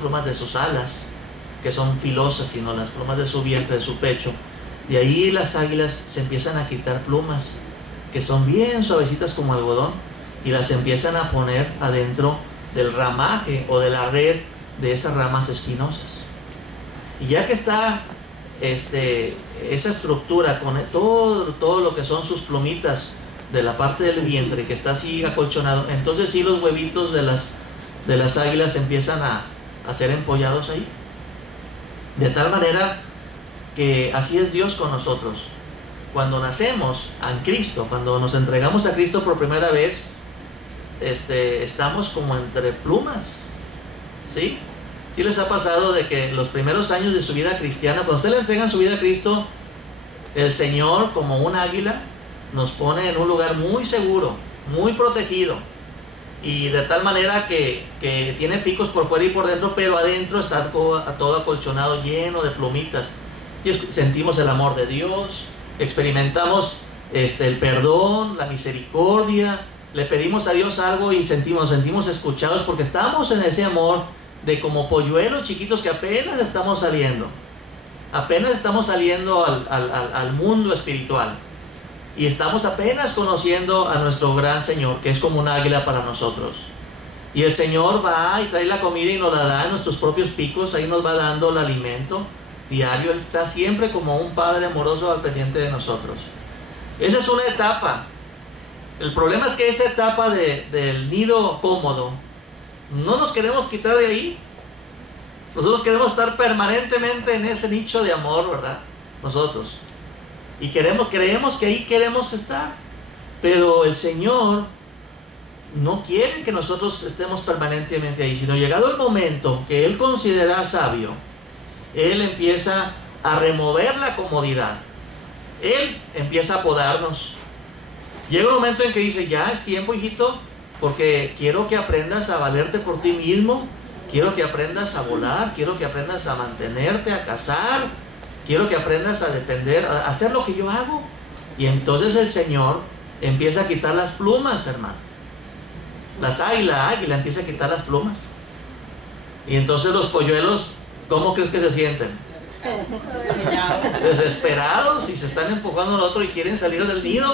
plumas de sus alas, que son filosas, sino las plumas de su vientre, de su pecho. De ahí las águilas se empiezan a quitar plumas, que son bien suavecitas como algodón, y las empiezan a poner adentro del ramaje o de la red de esas ramas espinosas. Y ya que está esa estructura con todo lo que son sus plumitas de la parte del vientre, que está así acolchonado, entonces sí, los huevitos de las águilas empiezan a ser empollados ahí. De tal manera que así es Dios con nosotros. Cuando nacemos en Cristo, cuando nos entregamos a Cristo por primera vez, estamos como entre plumas, ¿sí? ¿Sí les ha pasado de que los primeros años de su vida cristiana, cuando usted le entrega su vida a Cristo, el Señor, como un águila, nos pone en un lugar muy seguro, muy protegido, y de tal manera que tiene picos por fuera y por dentro, pero adentro está todo acolchonado, lleno de plumitas, y sentimos el amor de Dios, experimentamos el perdón, la misericordia, le pedimos a Dios algo y nos sentimos escuchados, porque estamos en ese amor de como polluelos chiquitos que apenas estamos saliendo al mundo espiritual, y estamos apenas conociendo a nuestro gran Señor, que es como un águila para nosotros. Y el Señor va y trae la comida y nos la da en nuestros propios picos, ahí nos va dando el alimento diario. Él está siempre como un Padre amoroso al pendiente de nosotros. Esa es una etapa. El problema es que esa etapa del nido cómodo, no nos queremos quitar de ahí. Nosotros queremos estar permanentemente en ese nicho de amor, ¿verdad? Nosotros. Y creemos que ahí queremos estar. Pero el Señor no quiere que nosotros estemos permanentemente ahí, sino llegado el momento que Él considera sabio, Él empieza a remover la comodidad. Él empieza a podarnos. Llega un momento en que dice: ya es tiempo, hijito, porque quiero que aprendas a valerte por ti mismo, quiero que aprendas a volar, quiero que aprendas a mantenerte, a cazar, quiero que aprendas a depender, a hacer lo que yo hago. Y entonces el Señor empieza a quitar las plumas, hermano. La águila empieza a quitar las plumas. Y entonces los polluelos, ¿cómo crees que se sienten? Desesperados, y se están empujando al otro y quieren salir del nido.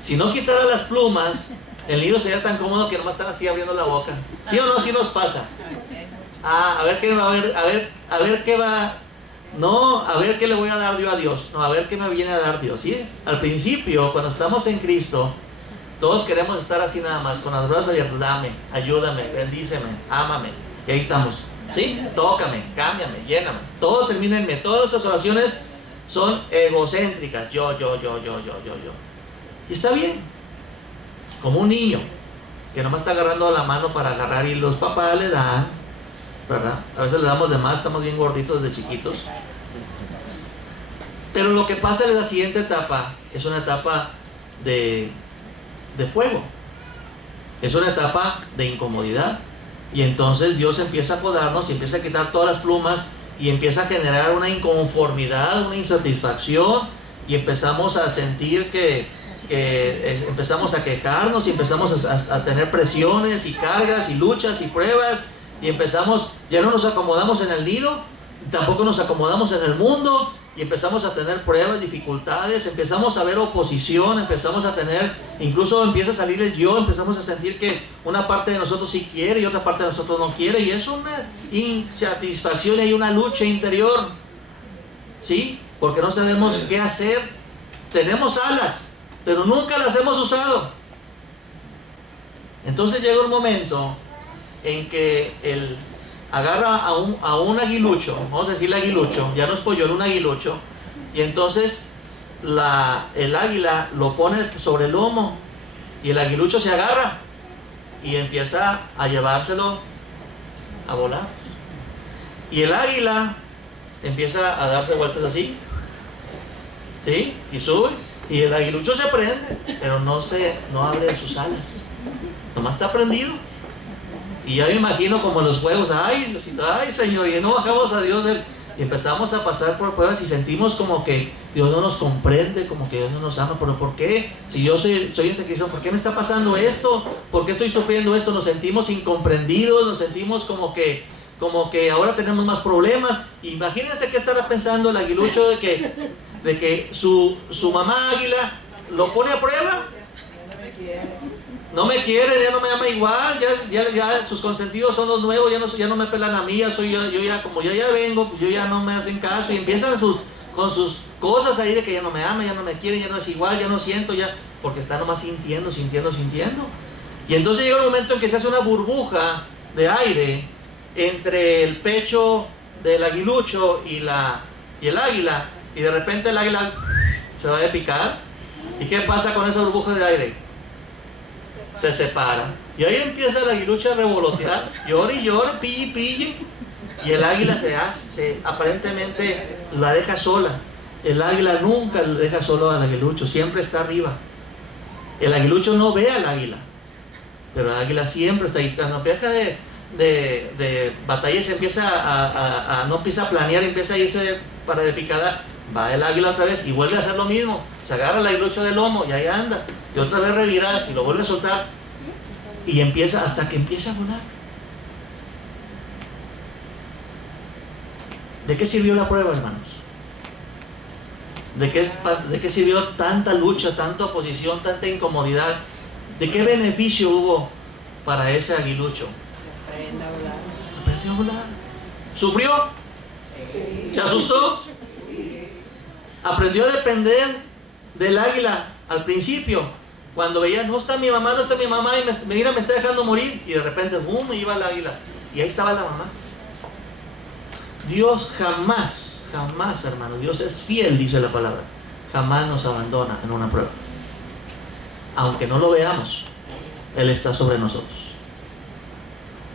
Si no quitara las plumas, el nido sería tan cómodo que nomás están así abriendo la boca. ¿Sí o no? Así nos pasa. A ver qué va, a ver qué va. No, a ver qué le voy a dar yo a Dios. No, a ver qué me viene a dar Dios. ¿Sí? Al principio, cuando estamos en Cristo, todos queremos estar así nada más, con las brazos abiertos. Dame, ayúdame, bendíceme, ámame. Y ahí estamos. ¿Sí? Tócame, cámbiame, lléname. Todo termina en mí. Todas nuestras oraciones son egocéntricas. Yo. Y está bien. Como un niño que nomás está agarrando la mano para agarrar, y los papás le dan, ¿verdad? A veces le damos de más, estamos bien gorditos desde chiquitos. Pero lo que pasa en la siguiente etapa es una etapa de fuego. Es una etapa de incomodidad. Y entonces Dios empieza a podarnos y empieza a quitar todas las plumas, y empieza a generar una inconformidad, una insatisfacción, y empezamos a sentir que empezamos a quejarnos, y empezamos a tener presiones y cargas y luchas y pruebas, y ya no nos acomodamos en el nido, tampoco nos acomodamos en el mundo, y empezamos a tener pruebas, dificultades, empezamos a ver oposición, empezamos a tener, incluso empieza a salir el yo, empezamos a sentir que una parte de nosotros sí quiere y otra parte de nosotros no quiere, y es una insatisfacción y hay una lucha interior, ¿sí? Porque no sabemos qué hacer. Tenemos alas, pero nunca las hemos usado. Entonces llega un momento en que él agarra a un aguilucho, vamos a decirle aguilucho, ya no es polluelo, un aguilucho, y entonces el águila lo pone sobre el lomo y el aguilucho se agarra y empieza a llevárselo a volar, y el águila empieza a darse vueltas así, ¿sí? Y sube, y el aguilucho se prende, pero no abre sus alas, nomás está prendido. Y ya me imagino como en los juegos, ay Señor, y no bajamos a Dios y empezamos a pasar por pruebas y sentimos como que Dios no nos comprende, como que Dios no nos ama. Pero ¿por qué? Si yo soy entre cristiano, ¿por qué me está pasando esto? ¿Por qué estoy sufriendo esto? Nos sentimos incomprendidos, nos sentimos como que ahora tenemos más problemas. Imagínense qué estará pensando el aguilucho de que su mamá águila lo pone a prueba. No me quiere, ya no me ama igual, ya sus consentidos son los nuevos, ya no me pelan a mí, yo ya, como yo ya vengo, pues yo ya no me hacen caso, y empiezan con sus cosas ahí de que ya no me ama, ya no me quiere, ya no es igual, ya no siento, porque está nomás sintiendo. Y entonces llega un momento en que se hace una burbuja de aire entre el pecho del aguilucho y el águila, y de repente el águila se va a picar. ¿Y qué pasa con esa burbuja de aire? Se separa, y ahí empieza el aguilucho a revolotear, llore y llore, pille, y el águila aparentemente la deja sola. El águila nunca le deja solo al aguilucho, siempre está arriba. El aguilucho no ve al águila, pero el águila siempre está ahí. Cuando empieza de batalla, se empieza no empieza a planear, empieza a irse para de picada, va el águila otra vez y vuelve a hacer lo mismo, se agarra el aguilucho del lomo y ahí anda, y otra vez reviras y lo vuelve a soltar, y empieza hasta que empieza a volar. ¿De qué sirvió la prueba, hermanos? ¿De qué sirvió tanta lucha, tanta oposición, tanta incomodidad? ¿De qué beneficio hubo para ese aguilucho? Aprendió a volar. ¿Sufrió? ¿Se asustó? Aprendió a depender del águila al principio, cuando veía, no está mi mamá, y me está dejando morir, y de repente, boom, iba el águila, y ahí estaba la mamá. Dios jamás, hermano, Dios es fiel, dice la palabra, jamás nos abandona en una prueba. Aunque no lo veamos, Él está sobre nosotros.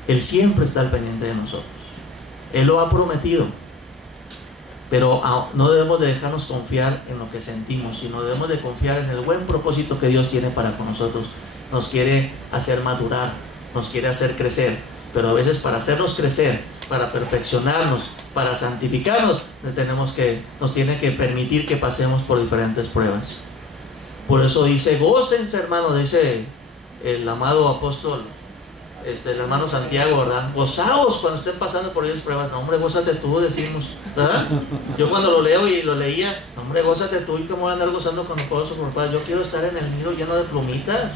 Él siempre está al pendiente de nosotros. Él lo ha prometido. Pero no debemos de dejarnos confiar en lo que sentimos, sino debemos de confiar en el buen propósito que Dios tiene para con nosotros. Nos quiere hacer madurar, nos quiere hacer crecer, pero a veces para hacernos crecer, para perfeccionarnos, para santificarnos, nos tiene que permitir que pasemos por diferentes pruebas. Por eso dice, gócense, hermanos, dice el amado apóstol, el hermano Santiago, ¿verdad? Gozaos cuando estén pasando por esas pruebas. No, hombre, gózate tú, decimos, ¿verdad? Yo cuando lo leo y lo leía, no, hombre, gózate tú, y cómo voy a andar gozando con los cosas por paz. Yo quiero estar en el nido lleno de plumitas.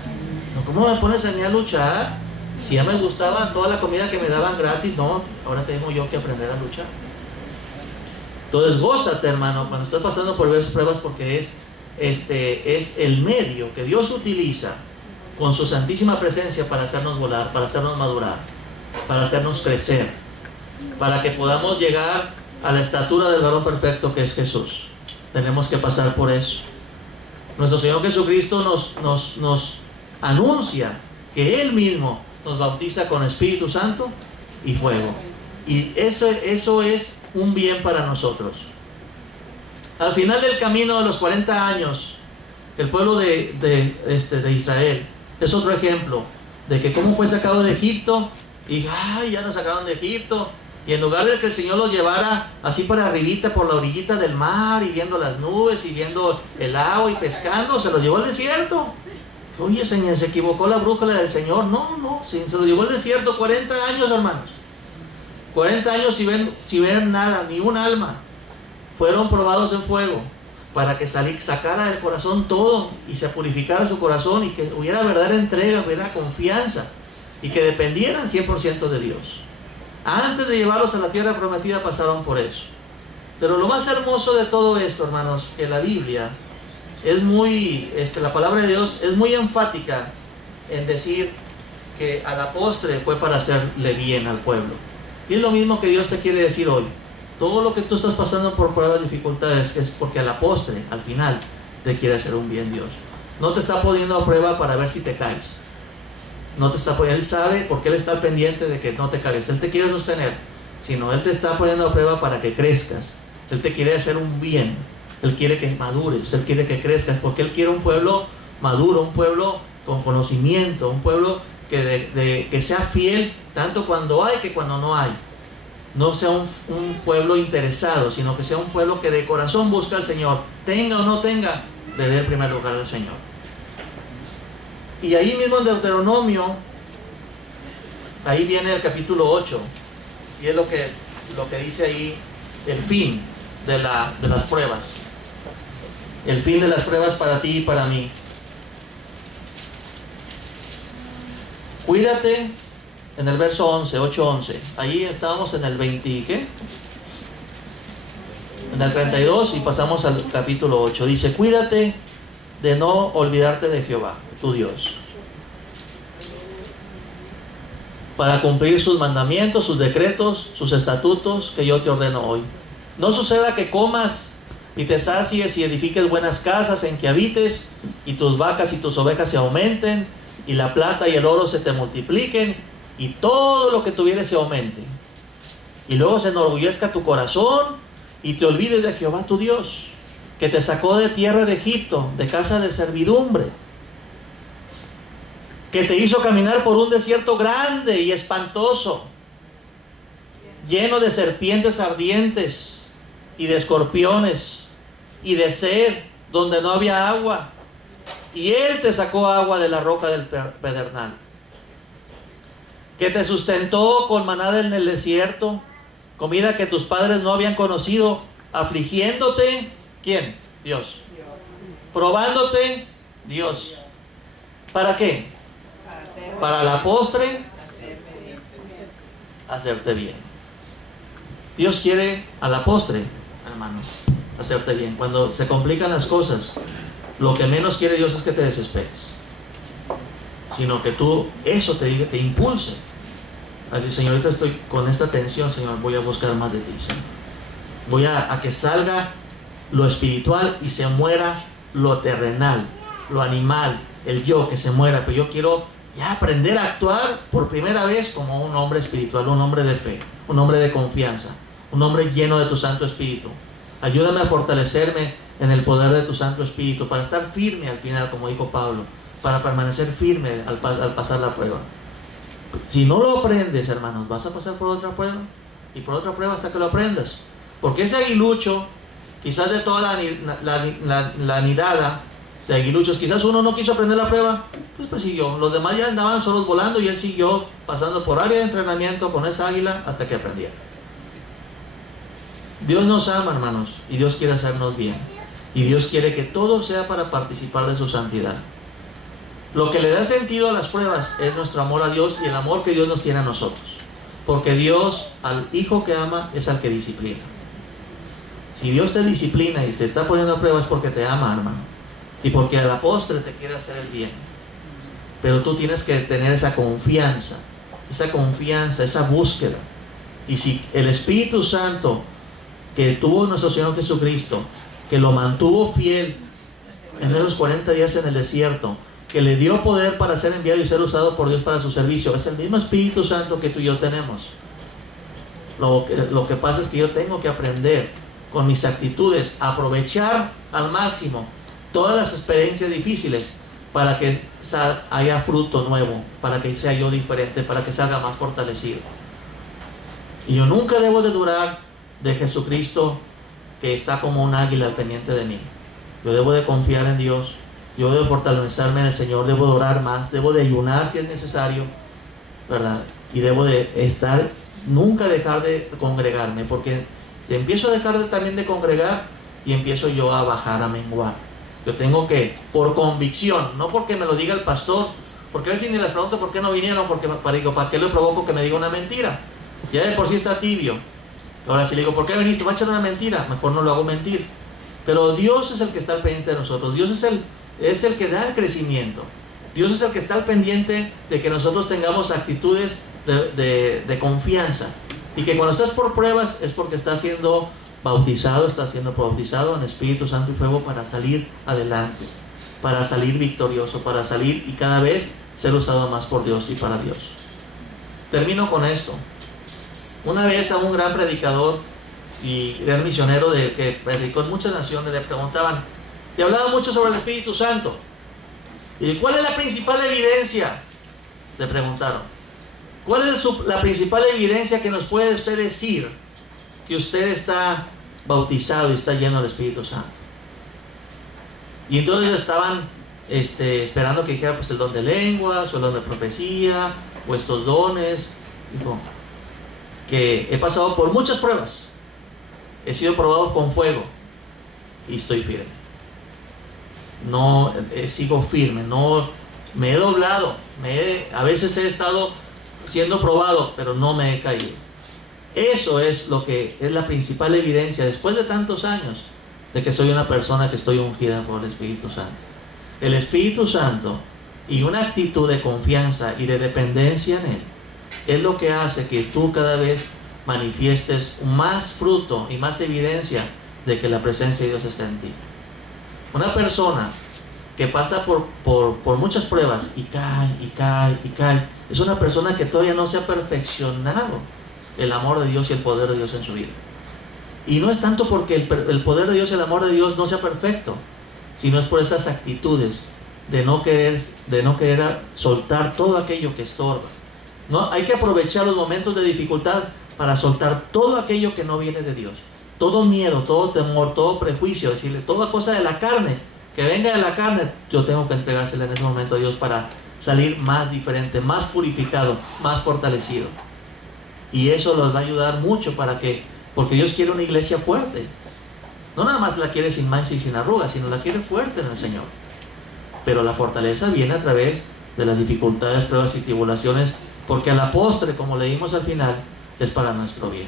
No, ¿cómo me pones a mí a luchar? Si ya me gustaba toda la comida que me daban gratis, no, ahora tengo yo que aprender a luchar. Entonces, gózate, hermano, cuando estás pasando por esas pruebas, porque es el medio que Dios utiliza con su santísima presencia para hacernos volar, para hacernos madurar, para hacernos crecer, para que podamos llegar a la estatura del varón perfecto que es Jesús. Tenemos que pasar por eso. Nuestro Señor Jesucristo nos anuncia que Él mismo nos bautiza con Espíritu Santo y fuego, y eso es un bien para nosotros. Al final del camino de los 40 años, el pueblo de Israel es otro ejemplo de que cómo fue sacado de Egipto, y ya nos sacaron de Egipto, y en lugar de que el Señor los llevara así para arribita, por la orillita del mar, y viendo las nubes, y viendo el agua, y pescando, se los llevó al desierto. Oye, Señor, se equivocó la brújula del Señor. No, se lo llevó al desierto 40 años, hermanos. 40 años sin ver nada, ni un alma. fueron probados en fuego, para que sacara del corazón todo y se purificara su corazón y que hubiera verdadera entrega, hubiera confianza y que dependieran 100% de Dios. Antes de llevarlos a la tierra prometida pasaron por eso. Pero lo más hermoso de todo esto, hermanos, que la Biblia es muy, la palabra de Dios es muy enfática en decir que a la postre fue para hacerle bien al pueblo. Y es lo mismo que Dios te quiere decir hoy. Todo lo que tú estás pasando por pruebas, dificultades, es porque a la postre, al final, te quiere hacer un bien Dios. No te está poniendo a prueba para ver si te caes. No te está poniendo, Él sabe, porque Él está pendiente de que no te caigas. Él te quiere sostener, sino Él te está poniendo a prueba para que crezcas. Él te quiere hacer un bien. Él quiere que madures, Él quiere que crezcas, porque Él quiere un pueblo maduro, un pueblo con conocimiento, un pueblo que sea fiel tanto cuando hay que cuando no hay. No sea un pueblo interesado, sino que sea un pueblo que de corazón busca al Señor. Tenga o no tenga, le dé el primer lugar al Señor. Y ahí mismo en Deuteronomio, ahí viene el capítulo 8, y es lo que dice ahí, el fin de las pruebas. El fin de las pruebas para ti y para mí. Cuídate, en el verso 11, 8:11. Ahí estábamos en el 20, ¿qué? En el 32 y pasamos al capítulo 8. Dice, cuídate de no olvidarte de Jehová, tu Dios, para cumplir sus mandamientos, sus decretos, sus estatutos que yo te ordeno hoy. No suceda que comas y te sacies y edifiques buenas casas en que habites, y tus vacas y tus ovejas se aumenten, y la plata y el oro se te multipliquen, y todo lo que tuvieres se aumente. Y luego se enorgullezca tu corazón, y te olvides de Jehová tu Dios, que te sacó de tierra de Egipto, de casa de servidumbre, que te hizo caminar por un desierto grande y espantoso, lleno de serpientes ardientes, y de escorpiones, y de sed, donde no había agua. Y Él te sacó agua de la roca del pedernal, que te sustentó con maná en el desierto, comida que tus padres no habían conocido, afligiéndote, ¿quién? Dios. Probándote, Dios. ¿Para qué? Para la postre, hacerte bien. Dios quiere a la postre, hermanos, hacerte bien. Cuando se complican las cosas, lo que menos quiere Dios es que te desesperes, sino que tú, eso te impulse. Así, Señor, ahorita estoy con esta tensión, Señor, voy a buscar más de ti, Señor. Voy a que salga lo espiritual y se muera lo terrenal, lo animal, el yo, que se muera. Pero yo quiero ya aprender a actuar por primera vez como un hombre espiritual, un hombre de fe, un hombre de confianza, un hombre lleno de tu Santo Espíritu. Ayúdame a fortalecerme en el poder de tu Santo Espíritu, para estar firme al final, como dijo Pablo, para permanecer firme al pasar la prueba. Si no lo aprendes, hermanos, vas a pasar por otra prueba, y por otra prueba hasta que lo aprendas. Porque ese aguilucho, quizás de toda la nidada de aguiluchos, quizás uno no quiso aprender la prueba, pues siguió. Los demás ya andaban solos volando y él siguió pasando por área de entrenamiento con esa águila hasta que aprendiera. Dios nos ama, hermanos, y Dios quiere hacernos bien. Y Dios quiere que todo sea para participar de su santidad. Lo que le da sentido a las pruebas es nuestro amor a Dios y el amor que Dios nos tiene a nosotros. Porque Dios, al hijo que ama, es al que disciplina. Si Dios te disciplina y te está poniendo a prueba, es porque te ama, hermano. Y porque a la postre te quiere hacer el bien. Pero tú tienes que tener esa confianza, esa búsqueda. Y si el Espíritu Santo que tuvo nuestro Señor Jesucristo, que lo mantuvo fiel en esos 40 días en el desierto, que le dio poder para ser enviado y ser usado por Dios para su servicio, es el mismo Espíritu Santo que tú y yo tenemos. Lo que pasa es que yo tengo que aprender con mis actitudes a aprovechar al máximo todas las experiencias difíciles para que haya fruto nuevo, para que sea yo diferente, para que salga más fortalecido. Y yo nunca debo de durar de Jesucristo, que está como un águila al pendiente de mí. Yo debo de confiar en Dios, yo debo fortalecerme en el Señor, debo de orar más, debo de ayunar si es necesario, ¿verdad? Y debo de nunca dejar de congregarme, porque Si empiezo a dejar también de congregar y empiezo yo a bajar, a menguar. Yo tengo que, por convicción, no porque me lo diga el pastor, porque a veces ni les pregunto por qué no vinieron, porque ¿para qué le provoco que me diga una mentira? Ya de por sí está tibio. Ahora si le digo, ¿por qué viniste? Va a echar una mentira, mejor no lo hago mentir. Pero Dios es el que está al pendiente de nosotros. Dios es el que da el crecimiento. Dios es el que está al pendiente de que nosotros tengamos actitudes de confianza. Y que cuando estás por pruebas es porque estás siendo bautizado en Espíritu Santo y fuego para salir adelante, para salir victorioso, para salir y cada vez ser usado más por Dios y para Dios. Termino con esto. Una vez a un gran predicador y gran misionero que predicó en muchas naciones le preguntaban, y hablaba mucho sobre el Espíritu Santo. ¿Y cuál es la principal evidencia? Le preguntaron. ¿Cuál es la principal evidencia que nos puede usted decir que usted está bautizado y está lleno del Espíritu Santo? Y entonces estaban esperando que dijera pues el don de lenguas o el don de profecía o estos dones. Dijo que he pasado por muchas pruebas, he sido probado con fuego y estoy firme. No sigo firme, no me he doblado, a veces he estado siendo probado, pero no me he caído. Eso es lo que es la principal evidencia después de tantos años de que soy una persona que estoy ungida por el Espíritu Santo. El Espíritu Santo y una actitud de confianza y de dependencia en Él es lo que hace que tú cada vez manifiestes más fruto y más evidencia de que la presencia de Dios está en ti. Una persona que pasa por muchas pruebas y cae, es una persona que todavía no se ha perfeccionado el amor de Dios y el poder de Dios en su vida. Y no es tanto porque el poder de Dios y el amor de Dios no sea perfecto, sino es por esas actitudes de no querer soltar todo aquello que estorba. No, hay que aprovechar los momentos de dificultad para soltar todo aquello que no viene de Dios. Todo miedo, todo temor, todo prejuicio, decirle toda cosa de la carne, que venga de la carne, yo tengo que entregársela en ese momento a Dios para salir más diferente, más purificado, más fortalecido. Y eso los va a ayudar mucho porque Dios quiere una iglesia fuerte. No nada más la quiere sin mancha y sin arrugas, sino la quiere fuerte en el Señor. Pero la fortaleza viene a través de las dificultades, pruebas y tribulaciones, porque a la postre, como leímos al final, es para nuestro bien.